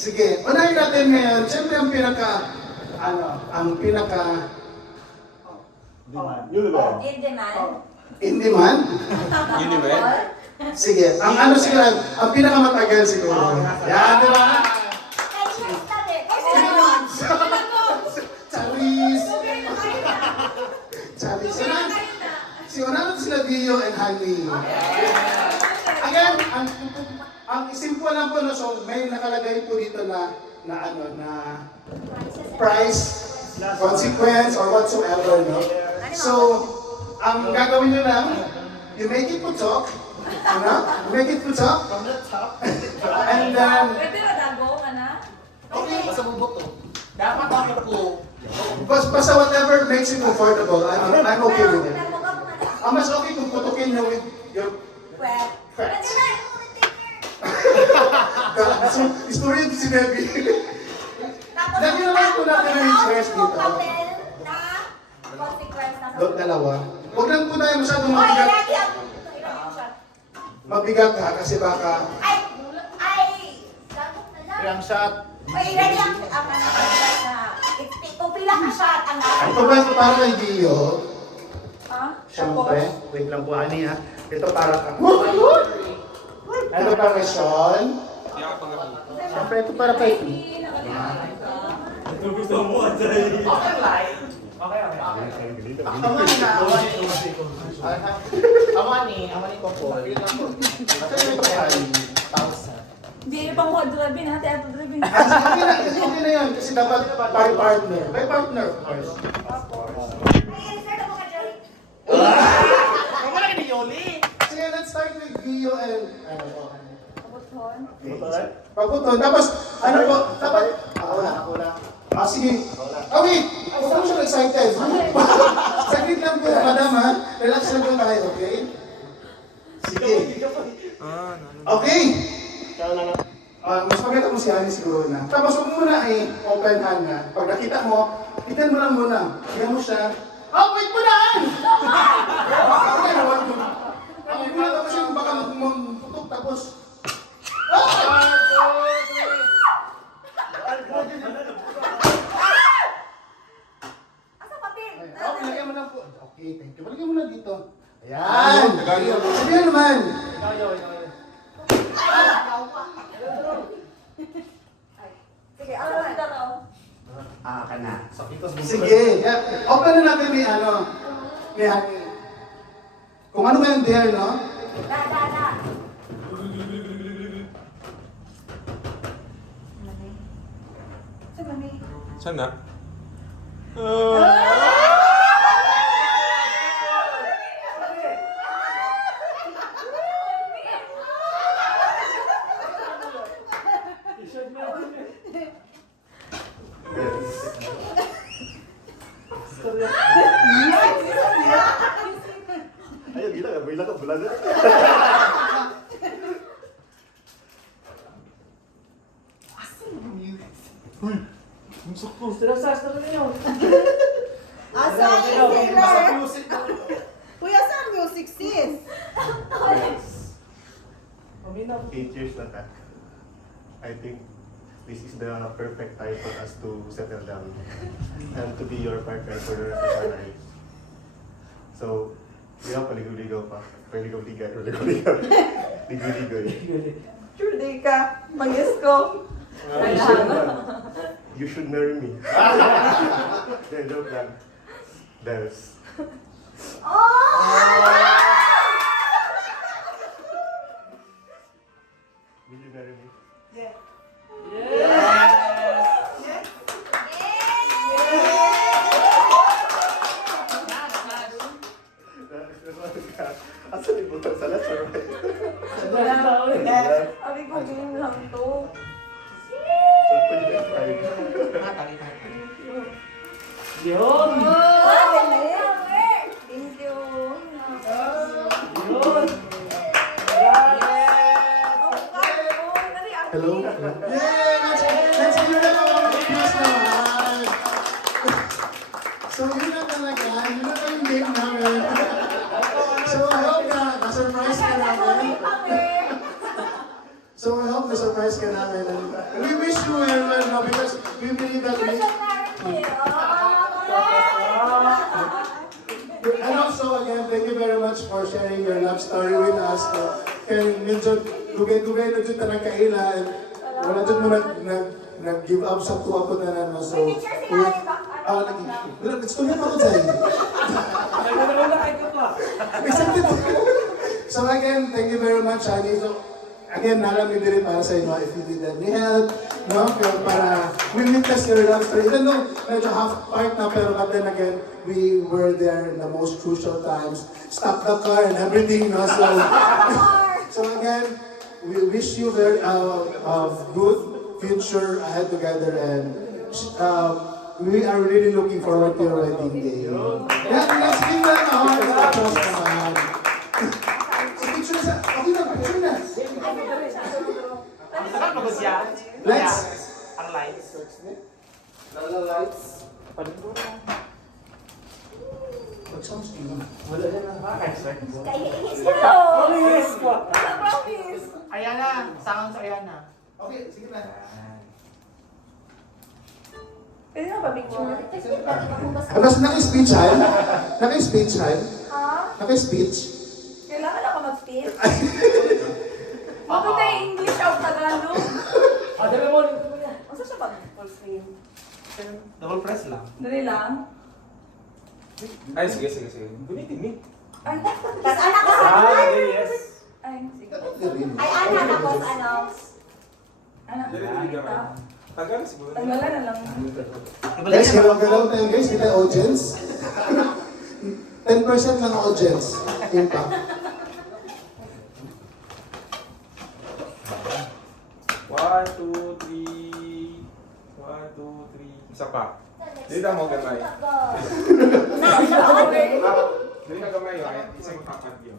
Sige, unahin natin ngayon. Siyempre ang Universe. In demand. in demand. Universe? Sige, ang pinakamatagal siguro. Yan, di ba? Charis. Charis. Si Orlando sila Vio and Honey. Again, ang simple lang po, no, so may nakalagay po dito na price, consequence, or whatsoever, no? So, ang gagawin nyo lang, you make it putok, ano? You make it putok, From the top. and then, Pwede na dago, ana? okay, Basta bubuto. Dapat ako po. basta whatever makes you comfortable, I'm okay with it. Ang mas okay kung putukin nyo with your friends. So, istorya din si Debbie. Lagi naman po natin ang interest dito. Dalawa. Huwag lang po tayo masyadong mabigat ha, kasi baka... Ilang shot. Ito ba ito para kay Gio? Ha? Siyempre. Wait lang po, Ani ha. Ito para ka. Ito para kay Sean. Siyempre, ito para kay... Ito gusto mo, Ajay. Okay, light. Okay. Amani na, amani ko po. Kasi ito kay... Hindi pang hod driving natin ato driving. Okay na yun, kasi dapat by partner. By partner, of course. Kamu lagi di Yoli. Sige, let's start with Gio and... Kabuton. Pabuton. Tapos, ano po, dapat... Ako na. Sige. Okay, huwag mo siya excited. Saglit lang po, madam ha. Relax lang po tayo, okay? Sige. Okay. Mas maganda mo si Ani siguro na. Tapos huwag mo muna open hand na. Pag nakita mo, titan mo lang muna. Tingnan mo siya. Oh, wait mo na! Okay, nawag mo. Ang muna tapos yung baka magputok tapos... Asa papel? Okay, lagyan mo lang po. Okay, thank you. Lagyan mo na dito. Ayan! Sabihan naman. Sige, ano na daw? Ka na. Sakitos mo. Sige, yeah. Open na natin ni ni Hani. Kung ano ngayon there, no? Da. Sa mami. Sana? Ayo bilang ka bulan. Asan yung sailor? Kuya, saan music sis? 8 years na ka. I think this is the perfect time for us to settle down and to be your partner for the rest of our lives. So, paligaw-ligaw pa. Paligaw-ligaw. Ligaw-ligaw. Sure di ka. Mag-yes ko. You should marry me. Then, joke lang. There's... Will you marry me? Yeah. Asan yung butang sa left or right? Abi ko game lang to. Saan pa yung right? Yun! Thank you. Yun! Hello? Yay! Let's hear it all! Yes naman! So yun na talaga. Yun na yung game namin. So I hope na na-surprise ka namin. So I hope na-surprise pa-surprise ka namin. And we wish you very well, no, because we believe that we... And also, again, thank you very much for sharing your love story with us. No? Kaya medyo dugay-dugay na dyan tanang kaila. And wala dyan mo nag-give up sa tuwa ko na naman. So, gusto niya ako dyan. Excited ako. So again, thank you very much, Shani. So, again, nalam ni Diri para sa inyo if you need any help, no? Pero para we witness your love story. Even though medyo half part na, pero but then again, we were there in the most crucial times. Stop the car and everything, no? So, so again, we wish you very good future ahead together, and we are really looking forward to your wedding day. Yeah, let's give them a heart of applause naman. So picture na, okay na, picture na. Saan pagod siya? Lights. Ang lights. Lights. Mag-sound scheme. Wala na lang ba? Expect mo. Hello! Yes po. Promise! Ayan na. Sounds ayan na. Okay, sige na. Pwede na ba picture? Tapos naka-speech, Han? Naka-speech, Han? Ha? Naka-speech? Kailangan ako mag-speech? Matuloy English o Tagalog? Dami mo. Ang saan siya pag full screen? Double press lang. Dali lang. Ay, sige. Gunitin mo. Ay, Tapos anak ko. Yes. ay, sige. Ay, anak tapos ano. Ano? Dali, gamay. Tagal siguro. Tanggalan na lang. Guys, galaw-galaw tayo guys. Kita audience. 10% ng audience. Impact. 1, 2, 3. 1, 2, 3. Isa pa. Dili na mo gamay. Dili na gamay yun. Isa mo tapad yun.